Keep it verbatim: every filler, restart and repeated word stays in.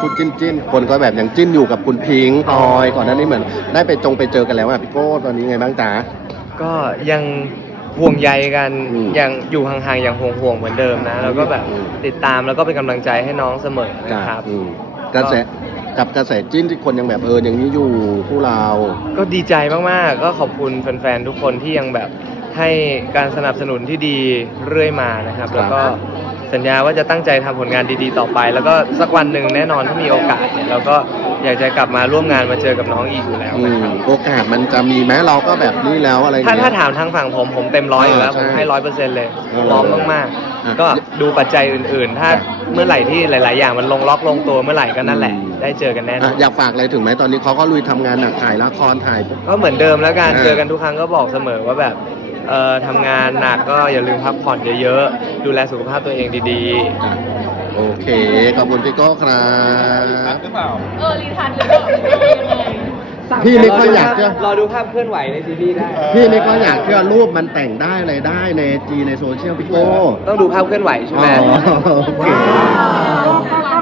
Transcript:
คู่จิ้นจิ้นคนก็แบบยังจิ้นอยู่กับคุณพิงค์พลอยก่อนหน้านี้เหมือนได้ไปจงไปเจอกันแล้วอ่ะพี่โก้ตอนนี้ไงบ้างจ๊ะก็ยังห่วงใยกันอืมยังอยู่ห่างๆอย่างห่วงๆเหมือนเดิมนะแล้วก็แบบอืมติดตามแล้วก็เป็นกำลังใจให้น้องเสมอจ้ะนะครับอืมกระแสกับกระแสจิ้นที่คนยังแบบเอออย่างนี้อยู่คู่เราก็ดีใจมากๆ ก็ขอบคุณแฟนๆ ทุกคนที่ยังแบบให้การสนับสนุนที่ดีเรื่อยมานะครับ แล้วก็สัญญาว่าจะตั้งใจทำผลงานดีๆ ต่อไป แล้วก็สักวันหนึ่งแน่นอนถ้ามีโอกาสเนี่ยเราก็อยากจะกลับมาร่วมงานมาเจอกับน้องอีกอยู่แล้วอืนะมครับโอกาสมันจะมีไหมเราก็แบบนี้แล้วอะไรอย่งถ้าเงี้ยถ้าถามทางฝั่งผมผมเต็มร้อยอยู่แล้วเออผมใช่ให้ร้อยเปอร์เซ็นต์เลยเออพร้อมมากอ่ะๆ ก็ดูปัจจัยอื่นๆ ถ้าเมื่อไหร่ที่หลาย ๆ อย่างมันลงล็อกลงตัวเมื่อไหร่ก็นั่นแหละอืมได้เจอกันแน่นออ่ะนอยากฝากอะไรถึงไหมตอนนี้เขาก็ลุยทำงานหนักถ่ายละครถ่ายก็เหมือนเดิมแล้วกันอ่าเจอกันทุกครั้งก็บอกเสมอว่าแบบเอ่อทำงานหนักก็อย่าลืมพักผ่อนเยอะๆ ดูแลสุขภาพตัวเองดีอ่ะโอเค ขอบคุณพี่โก้ครับหรือเปล่าเออรีทันหรือเปล่ายังไงๆพี่ไม่ค่อยอยากจะรอดูภาพเคลื่อนไหวในซีรีส์ได้พี่ไม่ค่อยอยากเชื่อรูปมันแต่งได้อะไรได้ในจีในโซเชียลพี่โก้ต้องดูภาพเคลื่อนไหวใช่ไหมอ๋อโอเค